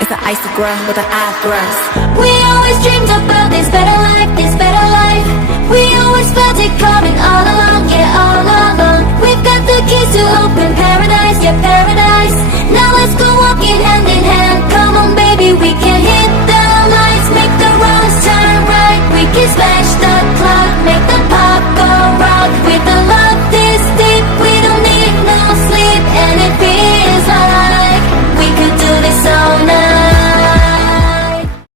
It's an icy girl with an eye thrust. We always dreamed about this better life